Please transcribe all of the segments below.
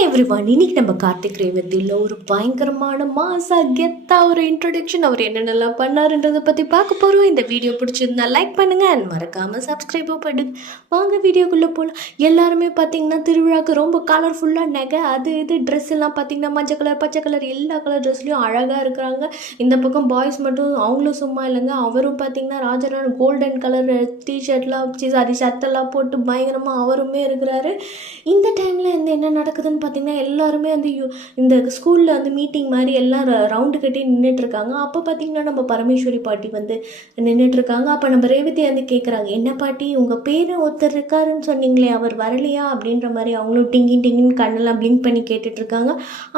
Hi everyone, இன்னைக்கு நம்ம கார்த்திக் ரேவதியில் ஒரு பயங்கரமான மாசா கெத்தா ஒரு இன்ட்ரொடக்ஷன் அவர் என்னென்னலாம் பண்ணாருன்றதை பற்றி பார்க்க போகிறோம். இந்த வீடியோ பிடிச்சிருந்தா லைக் பண்ணுங்கள் அண்ட் மறக்காமல் சப்ஸ்கிரைபும் பண்ணுங்க. வாங்க வீடியோக்குள்ளே போகலாம். எல்லாருமே பார்த்தீங்கன்னா திருவிழாவுக்கு ரொம்ப கலர்ஃபுல்லாக நகை அது இது ட்ரெஸ் எல்லாம் பார்த்தீங்கன்னா மஞ்சள் கலர் பச்சை கலர் எல்லா கலர் ட்ரெஸ்லையும் அழகாக இருக்கிறாங்க. இந்த பக்கம் பாய்ஸ் மட்டும் அவங்களும் சும்மா இல்லைங்க, அவரும் பார்த்தீங்கன்னா ராஜரான் கோல்டன் கலர் டிஷர்ட்லாம் ஷர்ட்டெல்லாம் போட்டு பயங்கரமாக அவருமே இருக்கிறாரு. இந்த டைமில் என்ன நடக்குதுன்னு பார்த்தீங்கன்னா எல்லாருமே வந்து இந்த ஸ்கூலில் வந்து மீட்டிங் மாதிரி எல்லாம் ரவுண்டு கட்டி நின்றுட்டுருக்காங்க. அப்போ பார்த்தீங்கன்னா நம்ம பரமேஸ்வரி பாட்டி வந்து நின்றுட்டுருக்காங்க. அப்போ நம்ம ரேவதி வந்து கேட்குறாங்க, என்ன பாட்டி உங்கள் பேர் ஒருத்தர் இருக்காருன்னு சொன்னீங்களே அவர் வரலையா அப்படின்ற மாதிரி அவங்களும் டிங்கின்னு கண்ணெல்லாம் பிளிங்க் பண்ணி கேட்டுட்ருக்காங்க.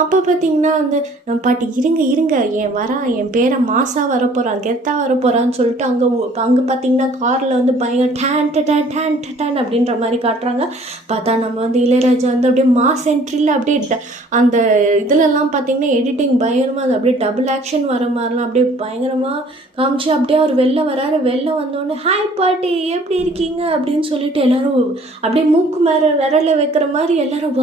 அப்போ பார்த்தீங்கன்னா வந்து நம்ம பாட்டி இருங்க என் பேரை மாசா வரப்போகிறான் கெத்தா வரப்போகிறான்னு சொல்லிட்டு அங்கே பார்த்தீங்கன்னா காரில் வந்து பயங்கர டேன் அப்படின்ற மாதிரி காட்டுறாங்க. பார்த்தா நம்ம வந்து இளையராஜா வந்து அப்படியே மாஸ் என்ட்ரியில் அப்படியே அந்த இதிலெல்லாம் பார்த்தீங்கன்னா எடிட்டிங் பயங்கரமாக அது அப்படியே டபுள் ஆக்ஷன் வர மாதிரிலாம் அப்படியே பயங்கரமாக காமிச்சு அப்படியே அவர் வெளில வராரு. வெளில வந்தோடனே ஹாய் பாட்டி எப்படி இருக்கீங்க அப்படின்னு சொல்லிட்டு எல்லாரும் அப்படியே மூக்கு மேலே விரல வைக்கிற மாதிரி எல்லாரும்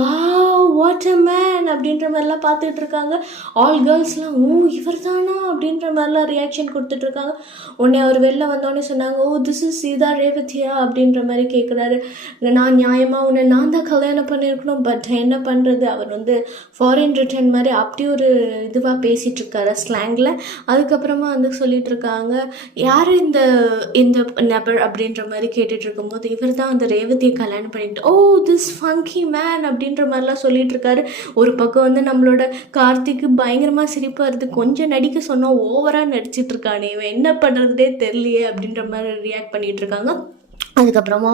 வாட் அ மேன் அப்படின்ற மாதிரிலாம் பார்த்துட்டு இருக்காங்க. ஆல் கேர்ள்ஸ்லாம் இவர் தானா அப்படின்ற மாதிரிலாம் ரியாக்ஷன் கொடுத்துட்ருக்காங்க. உடனே அவர் வெளில வந்தோடனே சொன்னாங்க, திஸ் இஸ் சீதா ரேவதியா அப்படின்ற மாதிரி கேட்குறாரு. நான் நியாயமாக உன்னை நான் தான் கல்யாணம் பண்ணியிருக்கணும், பட் என்ன பண்ணுறது அவர் வந்து ஃபாரின் ரிட்டர்ன் மாதிரி அப்படி ஒரு இதுவாக பேசிகிட்ருக்காரு ஸ்லாங்கில். அதுக்கப்புறமா வந்து சொல்லிட்டு இருக்காங்க, யார் இந்த நபர் அப்படின்ற மாதிரி கேட்டுட்டு இருக்கும்போது இவர் தான் அந்த ரேவதியை கல்யாணம் பண்ணிட்டு திஸ் ஃபங்கி மேன் அப்படின்ற மாதிரிலாம் சொல்லிட்டு இருக்காரு. ஒரு பக்கம் வந்து நம்மளோட கார்த்திக்கு பயங்கரமாக சிரிப்பாக வருது, கொஞ்சம் நடிக்க சொன்னால் ஓவராக நடிச்சிட்டு இருக்கானே இவன் என்ன பண்ணுறதுனே தெரியலையே அப்படின்ற மாதிரி ரியாக்ட் பண்ணிகிட்டு இருக்காங்க. அதுக்கப்புறமா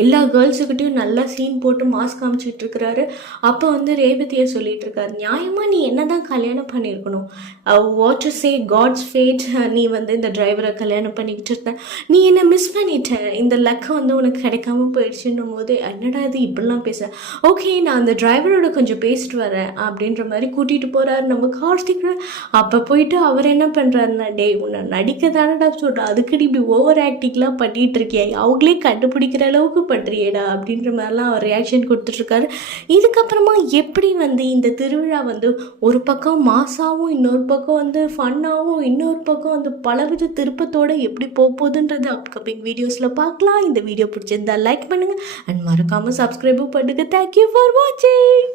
எல்லா கேர்ள்ஸுக்கிட்டையும் நல்லா சீன் போட்டு மாஸ்க் காமிச்சிட்டு இருக்கிறாரு. அப்போ வந்து ரேவதியை சொல்லிட்டு இருக்காரு, நியாயமாக நீ என்ன தான் கல்யாணம் பண்ணியிருக்கணும், what to say God's fate, நீ வந்து இந்த டிரைவரை கல்யாணம் பண்ணிக்கிட்டு இருந்த, நீ என்னை மிஸ் பண்ணிட்ட, இந்த லக்கை வந்து உனக்கு கிடைக்காம போயிடுச்சுன்னும் போது என்னடா இது இப்படிலாம் பேசுகிறேன், ஓகே நான் அந்த டிரைவரோட கொஞ்சம் பேசிட்டு வரேன் அப்படின்ற மாதிரி கூட்டிகிட்டு போகிறாரு நம்ம கார்த்திக். அப்போ போயிட்டு அவர் என்ன பண்ணுறாருன்னா, உன்னை நடிக்க தானடா சொல்கிறேன், அதுக்கடி இப்படி ஓவர் ஆக்டிங்லாம் பண்ணிகிட்டு இருக்கியா, அவங்களே கண்டுபிடிக்கிற அளவுக்கு பண்ணுறியேடா அப்படின்ற மாதிரிலாம் அவர் ரியாக்ஷன் கொடுத்துட்ருக்காரு. இதுக்கப்புறமா எப்படி வந்து இந்த திருவிழா வந்து ஒரு பக்கம் மாசாவும் இன்னொரு பக்கம் வந்து ஃபன்னாகவும் இன்னொரு பக்கம் வந்து பலவித திருப்பத்தோடு எப்படி போகுதுன்றது அப்கமிங் வீடியோஸில் பார்க்கலாம். இந்த வீடியோ பிடிச்சிருந்தா லைக் பண்ணுங்கள் அண்ட் மறக்காமல் சப்ஸ்கிரைபும் பண்ணுங்கள். தேங்க்யூ ஃபார் வாட்சிங்.